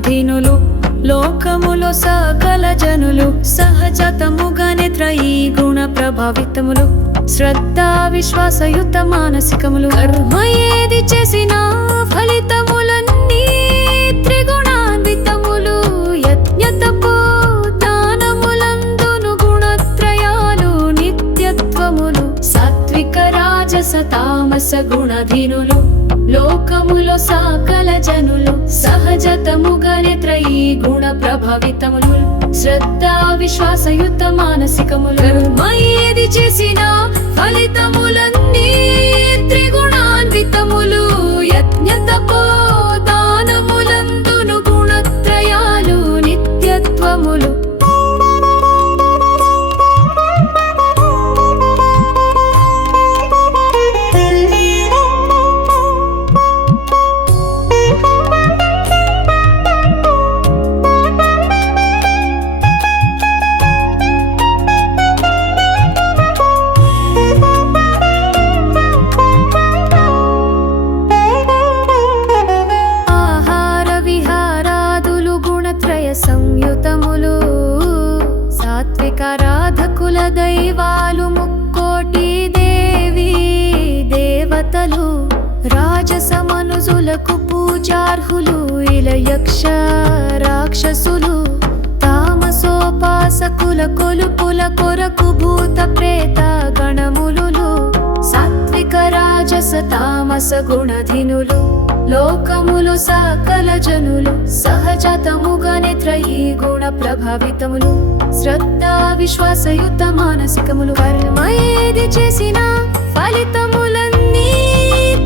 గుణధీనులు లోకములో సకల జనులు సహజతముగానే త్రయీ గుణ ప్రభావితములు శ్రద్ధా విశ్వాసయుత మానసికములు కర్మ ఏది చేసినా ఫలితములన్నీ త్రిగుణాన్వితములు యజ్ఞ తపో దానములందును గుణత్రయాలు నిత్యత్వములు సాత్విక రాజస తామస గుణధీనులు లోకములో సకల జనులు సహజతముగానే త్రయీ గుణ ప్రభావితములు శ్రద్ధా విశ్వాసయుత మానసికములు కర్మ ఏది చేసినా ఫలితములన్నీ త్రిగుణాన్వితములు యజ్ఞ తపో దానములందును గుణత్రయాలు నిత్యత్వములు సంయుతములు సాత్వికారాధకుల దైవాలు ముక్కోటి దేవి దేవతలు రాజసమనుజులకు పూజార్హులు ఇలా యక్ష రాక్షసులు తామసోపాసకుల కొలుపుల కొరకు భూత ప్రేత గణములు సాత్విక రాజస తామస గుణధీనులు లోకములు సకల జనులు సహజతముగానే త్రయీ గుణ ప్రభావితములు శ్రద్ధా విశ్వాసయుత మానసికములు కర్మ ఏది చేసినా ఫలితములన్నీ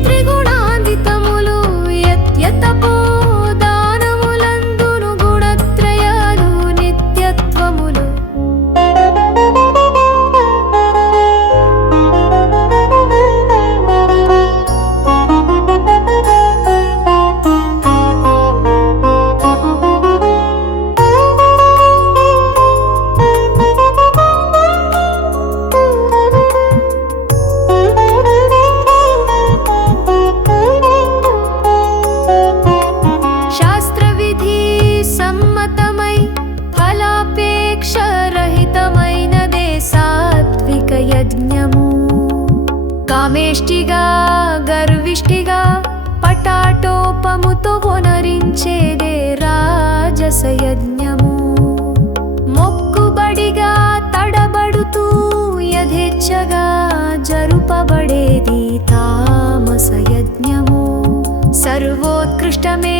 త్రిగుణాన్వితములు యజ్ఞ తపో దానములందును గుణత్రయాలు నిత్యత్వములు యజ్ఞము కామేష్టిగా గర్విష్టిగా పటాటోపముతో వనరించేదే రాజస యజ్ఞము మొక్కుబడిగా తడబడుతూ యథేచ్ఛగా జరుపబడేది తామస యజ్ఞము సర్వోత్కృష్టమే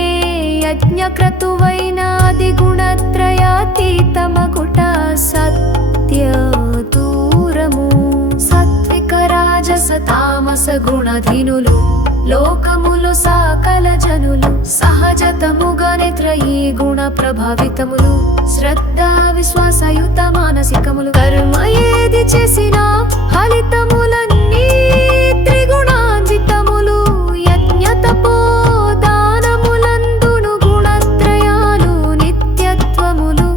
యజ్ఞక్రతువైనాది గుణత్రయాతీతమగుట సత్య దూరము సాత్విక రాజస తామస గుణధీనులు లోకములు సకల జనులు సహజతముగానే త్రయీ గుణ ప్రభావితములు శ్రద్ధా విశ్వాసయుత మానసికములు కర్మ ఏది చేసినా ఫలితములన్నీ త్రిగుణాన్వితములు యజ్ఞ తపో దానములందును గుణత్రయాలు నిత్యత్వములు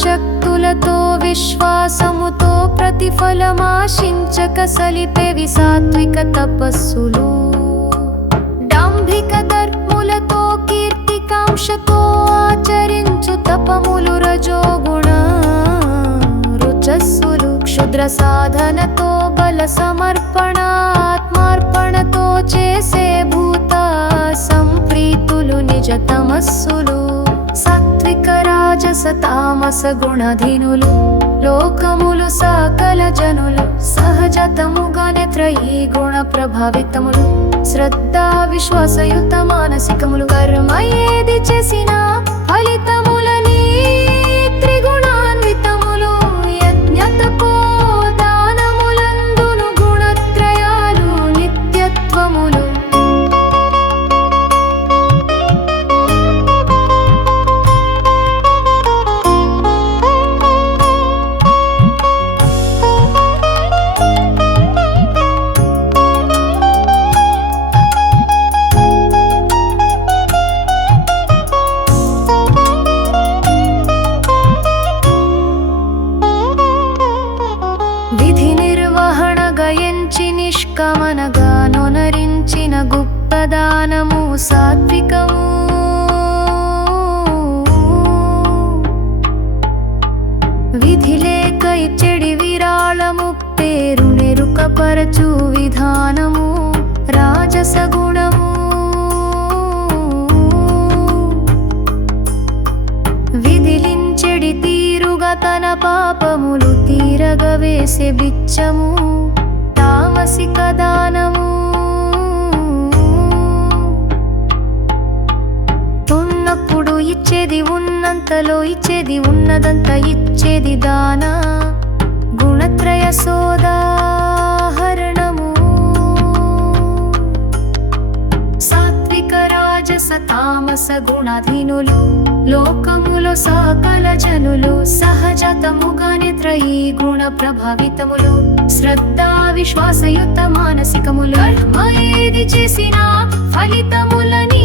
శక్తులతో విశ్వాసముతో ప్రతిఫలమాశించక సలిపేవి సాత్విక తపస్సులు డాంభిక ధర్ములతో కీర్తికాంక్షతో ఆచరించు తపములు రజోగుణ రుచస్సులు క్షుద్ర సాధనతో బల సమర్పణ ఆత్మార్పణతో చేసే భూత సంప్రీతులు నిజ తమస్సులు సాత్విక రాజస తామస గుణధీనులు లోకములు సకల జనులు సహజతముగానే త్రయీ గుణ ప్రభావితములు శ్రద్ధా విశ్వాసయుత మానసికములు కర్మ ఏది చేసినా ఫలితములని త్రిగుణాన్వితములు యజ్ఞ తపో దానములందును గుణత్రయాలు నిత్యత్వము చెడి విరాళము పేరునెరుకపరచు విధానము రాజస గుణము విదిలించెడి తీరుగా తన పాపములు తీరగవేసే బిచ్చము తామసిక దానము ఉన్నప్పుడు ఇచ్చేది ఉన్నంతలో ఇచ్చేది ఉన్నదంతా ఇచ్చేది దాన గుణత్రయ సోదాహరణము సాత్విక రాజస తామస గుణాధీనులు లోకములో సకల జనులు సహజతముగానే త్రయీ గుణ ప్రభావితములు శ్రద్ధా విశ్వాసయుత మానసికములు కర్మ ఏది చేసినా ఫలితములని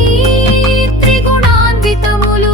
త్రిగుణాన్వితములు